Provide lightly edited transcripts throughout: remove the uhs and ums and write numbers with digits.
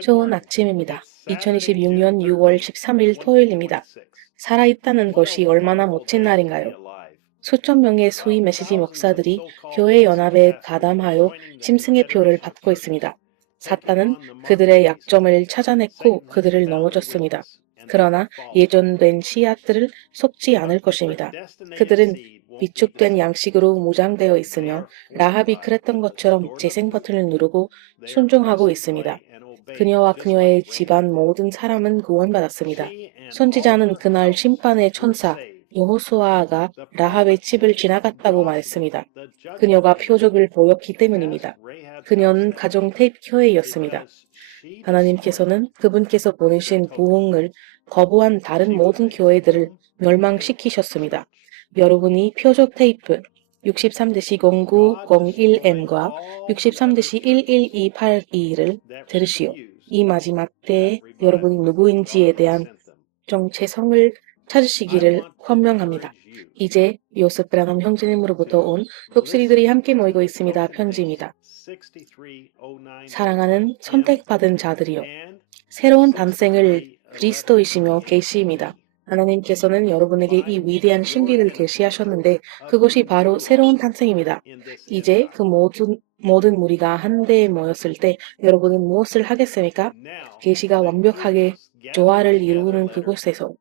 좋은 아침입니다. 2026년 6월 13일 토요일입니다. 살아있다는 것이 얼마나 멋진 날인가요? 수천 명의 수위 메시지 목사들이 교회 연합에 가담하여 짐승의 표를 받고 있습니다. 사탄은 그들의 약점을 찾아냈고 그들을 넘어졌습니다. 그러나 예정된 씨앗들을 속지 않을 것입니다. 그들은 비축된 양식으로 무장되어 있으며 라합이 그랬던 것처럼 재생 버튼을 누르고 순종하고 있습니다. 그녀와 그녀의 집안 모든 사람은 구원받았습니다. 선지자는 그날 심판의 천사 여호수아가 라합의 집을 지나갔다고 말했습니다. 그녀가 표적을 보였기 때문입니다. 그녀는 가정 테이프 교회였습니다. 하나님께서는 그분께서 보내신 부흥을 거부한 다른 모든 교회들을 멸망시키셨습니다. 여러분이 표적 테이프 63-0901M과 63-11282를 들으시오. 이 마지막 때에 여러분이 누구인지에 대한 정체성을 찾으시기를 헌명합니다. 이제 요셉 브라넘 형제님으로부터 온 독수리들이 함께 모이고 있습니다. 편지입니다. 사랑하는 선택받은 자들이여, 새로운 탄생을 그리스도이시며 계시입니다. 하나님께서는 여러분에게 이 위대한 신비를 계시하셨는데 그것이 바로 새로운 탄생입니다. 이제 그 모든 무리가 한데에 모였을 때 여러분은 무엇을 하겠습니까? 계시가 완벽하게 조화를 이루는 그곳에서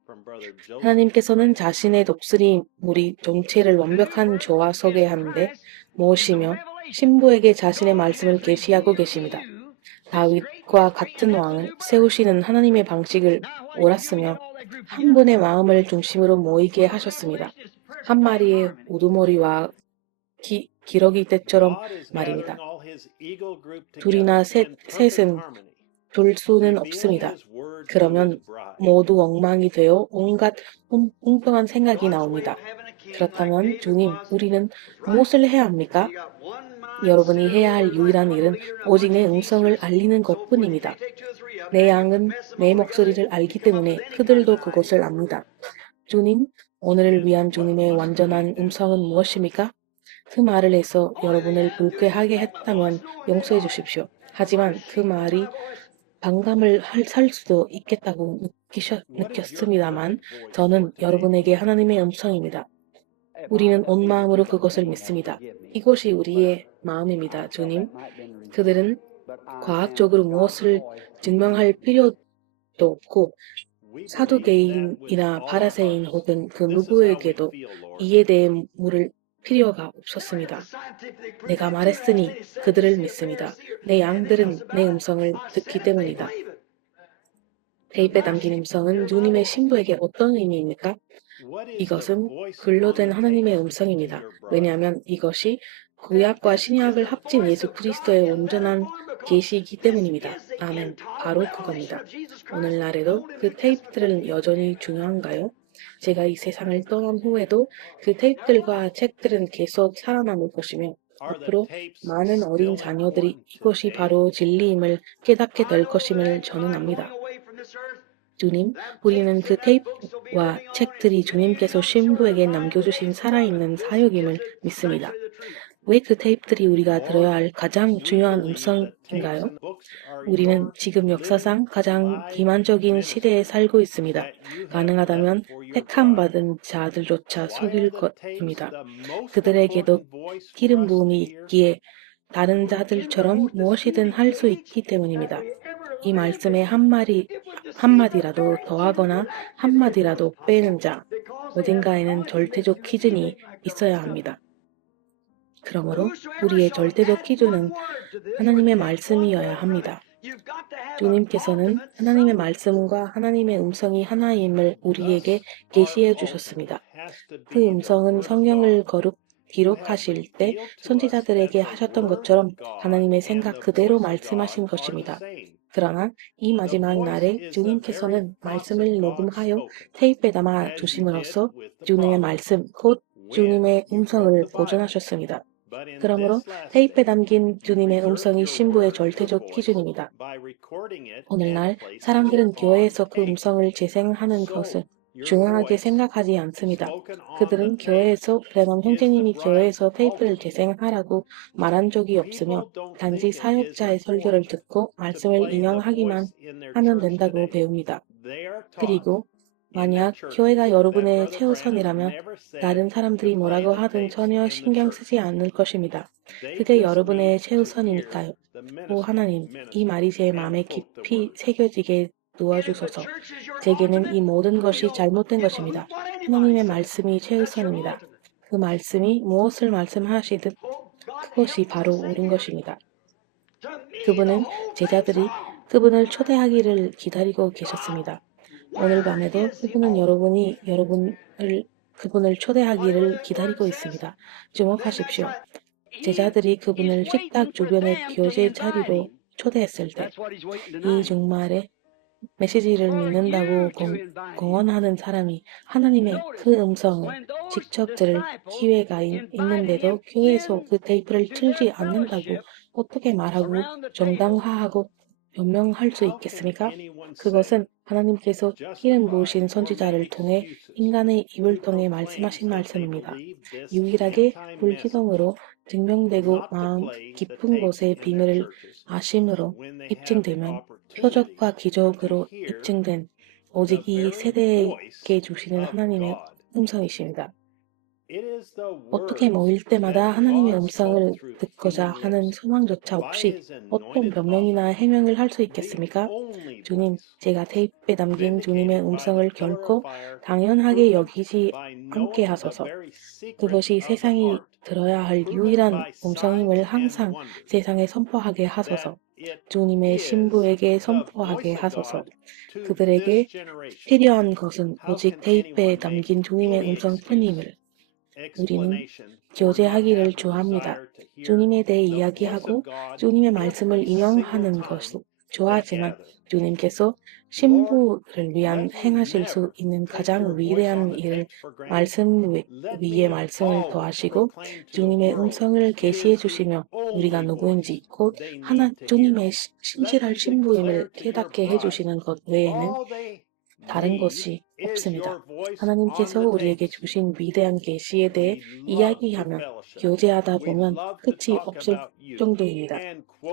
하나님께서는 자신의 독수리 무리 전체를 완벽한 조화 속에 하는데 모으시며 신부에게 자신의 말씀을 계시하고 계십니다. 다윗과 같은 왕을 세우시는 하나님의 방식을 옳았으며 한 분의 마음을 중심으로 모이게 하셨습니다. 한 마리의 우두머리와 기러기 떼처럼 말입니다. 둘이나 셋은 둘 수는 없습니다. 그러면 모두 엉망이 되어 온갖 엉뚱한 생각이 나옵니다. 그렇다면 주님, 우리는 무엇을 해야 합니까? 여러분이 해야 할 유일한 일은 오직 내 음성을 알리는 것뿐입니다. 내 양은 내 목소리를 알기 때문에 그들도 그것을 압니다. 주님, 오늘을 위한 주님의 완전한 음성은 무엇입니까? 그 말을 해서 여러분을 불쾌하게 했다면 용서해 주십시오. 하지만 그 말이 반감을 살 수도 있겠다고 느꼈습니다만 저는 여러분에게 하나님의 음성입니다. 우리는 온 마음으로 그것을 믿습니다. 이것이 우리의 마음입니다, 주님. 그들은 과학적으로 무엇을 증명할 필요도 없고 사두개인이나 바라새인 혹은 그 누구에게도 이에 대해 물을 필요가 없었습니다. 내가 말했으니 그들을 믿습니다. 내 양들은 내 음성을 듣기 때문이다. 테이프에 담긴 음성은 주님의 신부에게 어떤 의미입니까? 이것은 글로 된 하나님의 음성입니다. 왜냐하면 이것이 구약과 신약을 합친 예수 그리스도의 온전한 계시이기 때문입니다. 아멘. 바로 그겁니다. 오늘날에도 그 테이프들은 여전히 중요한가요? 제가 이 세상을 떠난 후에도 그 테이프들과 책들은 계속 살아남을 것이며 앞으로 많은 어린 자녀들이 이것이 바로 진리임을 깨닫게 될 것임을 저는 압니다. 주님, 우리는 그 테이프와 책들이 주님께서 신부에게 남겨주신 살아있는 사역임을 믿습니다. 왜 그 테이프들이 우리가 들어야 할 가장 중요한 음성인가요? 우리는 지금 역사상 가장 기만적인 시대에 살고 있습니다. 가능하다면 택함받은 자들조차 속일 것입니다. 그들에게도 기름 부음이 있기에 다른 자들처럼 무엇이든 할 수 있기 때문입니다. 이 말씀에 한마디라도 더하거나 한마디라도 빼는 자, 어딘가에는 절대적 기준이 있어야 합니다. 그러므로 우리의 절대적 기준은 하나님의 말씀이어야 합니다. 주님께서는 하나님의 말씀과 하나님의 음성이 하나임을 우리에게 계시해 주셨습니다. 그 음성은 성경을 기록하실 때 선지자들에게 하셨던 것처럼 하나님의 생각 그대로 말씀하신 것입니다. 그러나 이 마지막 날에 주님께서는 말씀을 녹음하여 테이프에 담아 주심으로써 주님의 말씀, 곧 주님의 음성을 보존하셨습니다. 그러므로 테이프에 담긴 주님의 음성이 신부의 절대적 기준입니다. 오늘날 사람들은 교회에서 그 음성을 재생하는 것을 중요하게 생각하지 않습니다. 그들은 교회에서 브래넌 형제님이 교회에서 테이프를 재생하라고 말한 적이 없으며 단지 사역자의 설교를 듣고 말씀을 인용하기만 하면 된다고 배웁니다. 그리고 만약 교회가 여러분의 최우선이라면 다른 사람들이 뭐라고 하든 전혀 신경 쓰지 않을 것입니다. 그게 여러분의 최우선이니까요. 오 하나님, 이 말이 제 마음에 깊이 새겨지게 도와주소서. 제게는 이 모든 것이 잘못된 것입니다. 하나님의 말씀이 최우선입니다. 그 말씀이 무엇을 말씀하시든 그것이 바로 옳은 것입니다. 그분은 제자들이 그분을 초대하기를 기다리고 계셨습니다. 오늘 밤에도 그분은 그분을 초대하기를 기다리고 있습니다. 주목하십시오. 제자들이 그분을 식탁 주변의 교제 자리로 초대했을 때 이 종말에 메시지를 믿는다고 공언하는 사람이 하나님의 그 음성을 직접 들을 기회가 있는데도 교회에서 그 테이프를 틀지 않는다고 어떻게 말하고 정당화하고 변명할 수 있겠습니까? 그것은 하나님께서 기름 부으신 선지자를 통해 인간의 입을 통해 말씀하신 말씀입니다. 유일하게 불기둥으로 증명되고 마음 깊은 곳의 비밀을 아심으로 입증되면 표적과 기적으로 입증된 오직 이 세대에게 주시는 하나님의 음성이십니다. 어떻게 모일 때마다 하나님의 음성을 듣고자 하는 소망조차 없이 어떤 변명이나 해명을 할 수 있겠습니까? 주님, 제가 테이프에 담긴 주님의 음성을 결코 당연하게 여기지 않게 하소서. 그것이 세상이 들어야 할 유일한 음성임을 항상 세상에 선포하게 하소서. 주님의 신부에게 선포하게 하소서. 그들에게 필요한 것은 오직 테이프에 담긴 주님의 음성뿐임을 우리는 교제하기를 좋아합니다. 주님에 대해 이야기하고 주님의 말씀을 인용하는 것을 좋아하지만 주님께서 신부를 위한 행하실 수 있는 가장 위대한 일을 말씀 위에 말씀을 더하시고 주님의 음성을 계시해 주시며 우리가 누구인지 곧 주님의 신실할 신부임을 깨닫게 해주시는 것 외에는 다른 것이 없습니다. 하나님께서 우리에게 주신 위대한 계시에 대해 이야기하면 교제하다 보면 끝이 없을 정도입니다.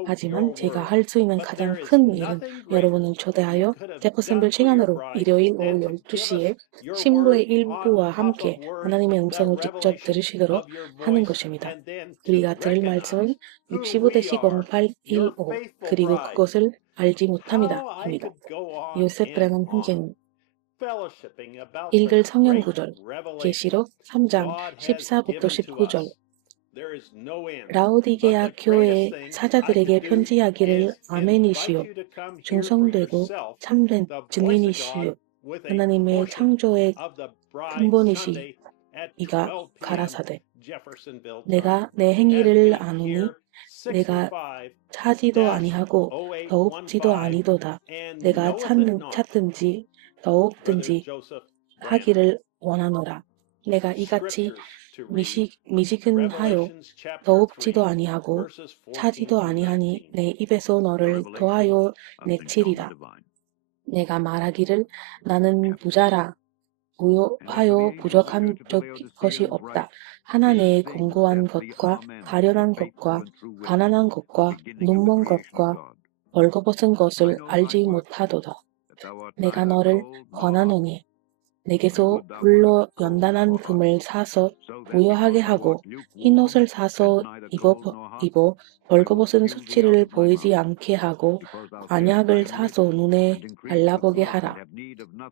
하지만 제가 할 수 있는 가장 큰 일은 여러분을 초대하여 제퍼슨빌 시간으로 일요일 오후 12시에 신부의 일부와 함께 하나님의 음성을 직접 들으시도록 하는 것입니다. 우리가 들을 말씀은 65-0815 그리고 그것을 알지 못합니다. 입니다. 요셉 브레넌 형제님 읽을 성경 구절 계시록 3장 14부터 19절 라오디게아 교회 사자들에게 편지하기를 아멘이시요 충성되고 참된 증인이시요 하나님의 창조의 근본이시 이가 가라사대 내가 내 행위를 아노니 내가 차지도 아니하고 더욱지도 아니도다 내가 찾든지 더욱든지 하기를 원하노라. 내가 이같이 미지근하여 더욱지도 아니하고 차지도 아니하니 내 입에서 너를 도하여 내치리라. 내가 말하기를 나는 부자라 하여 부족한 것이 없다. 하나 내에 공고한 것과 가련한 것과 가난한 것과 눈먼 것과 벌거벗은 것을 알지 못하도다. 내가 너를 권하노니 내게서 불로 연단한 금을 사서 부여하게 하고 흰옷을 사서 입어 벌거벗은 수치를 보이지 않게 하고 안약을 사서 눈에 발라보게 하라.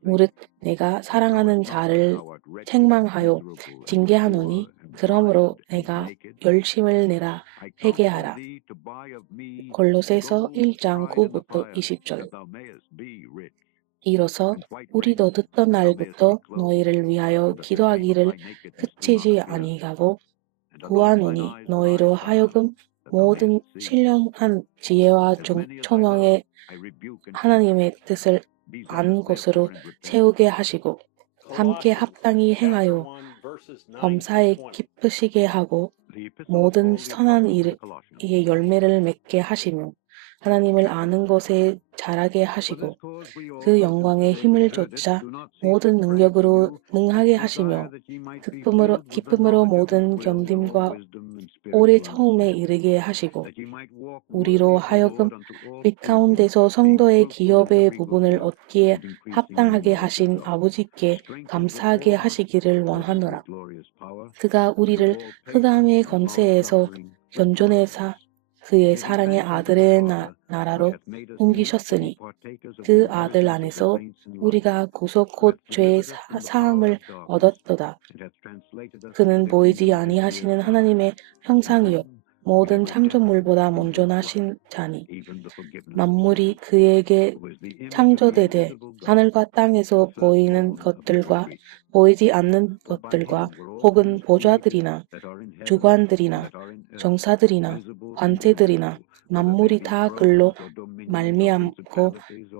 무릇 내가 사랑하는 자를 책망하여 징계하노니 그러므로 내가 열심을 내라 회개하라. 골로새서 1장 9부터 20절 이로써 우리도 듣던 날부터 너희를 위하여 기도하기를 그치지 아니하고 구하노니 너희로 하여금 모든 신령한 지혜와 총명의 하나님의 뜻을 아는 것으로 세우게 하시고 함께 합당히 행하여 범사에 기쁘시게 하고 모든 선한 일의 열매를 맺게 하시며 하나님을 아는 것에 자라게 하시고 그 영광의 힘을 좇아 모든 능력으로 능하게 하시며 기쁨으로 모든 겸dim과 오래 처음에 이르게 하시고 우리로 하여금 빛 가운데서 성도의 기업의 부분을 얻기에 합당하게 하신 아버지께 감사하게 하시기를 원하노라. 그가 우리를 흑암의 권세에서 견존해사 그의 사랑의 아들의 나라로 옮기셨으니 그 아들 안에서 우리가 구속 곧 죄의 사함을 얻었도다. 그는 보이지 아니하시는 하나님의 형상이요 모든 창조물보다 먼저 나신 자니 만물이 그에게 창조되되 하늘과 땅에서 보이는 것들과 보이지 않는 것들과 혹은 보좌들이나 주관들이나 정사들이나 관세들이나 만물이 다 그로 말미암고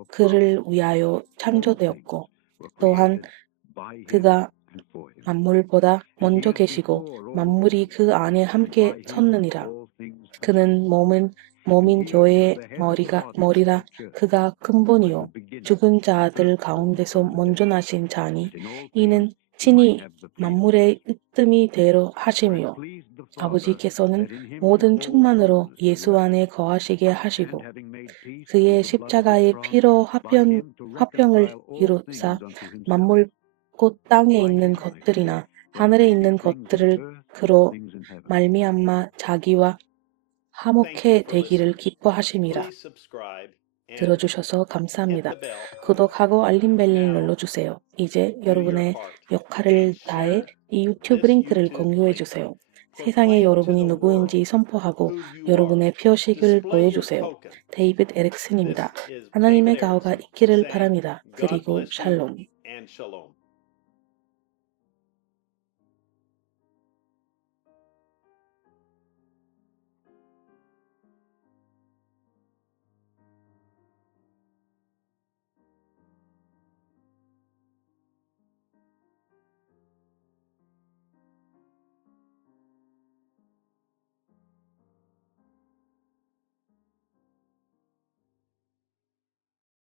그를 위하여 창조되었고 또한 그가 만물보다 먼저 계시고 만물이 그 안에 함께 섰느니라. 그는 몸인 교회의 머리라. 그가 근본이요 죽은 자들 가운데서 먼저 나신 자니 이는 친히 만물의 으뜸이 되려 하심이요 아버지께서는 모든 충만으로 예수 안에 거하시게 하시고 그의 십자가의 피로 화평을 이루사 만물 곧 땅에 있는 것들이나 하늘에 있는 것들을 그로 말미암아 자기와 화목해 되기를 기뻐하심이라. 들어주셔서 감사합니다. 구독하고 알림벨을 눌러주세요. 이제 여러분의 역할을 다해 이 유튜브 링크를 공유해주세요. 세상에 여러분이 누구인지 선포하고 여러분의 표식을 보여주세요. 데이빗 에릭슨입니다. 하나님의 가호가 있기를 바랍니다. 그리고 샬롬.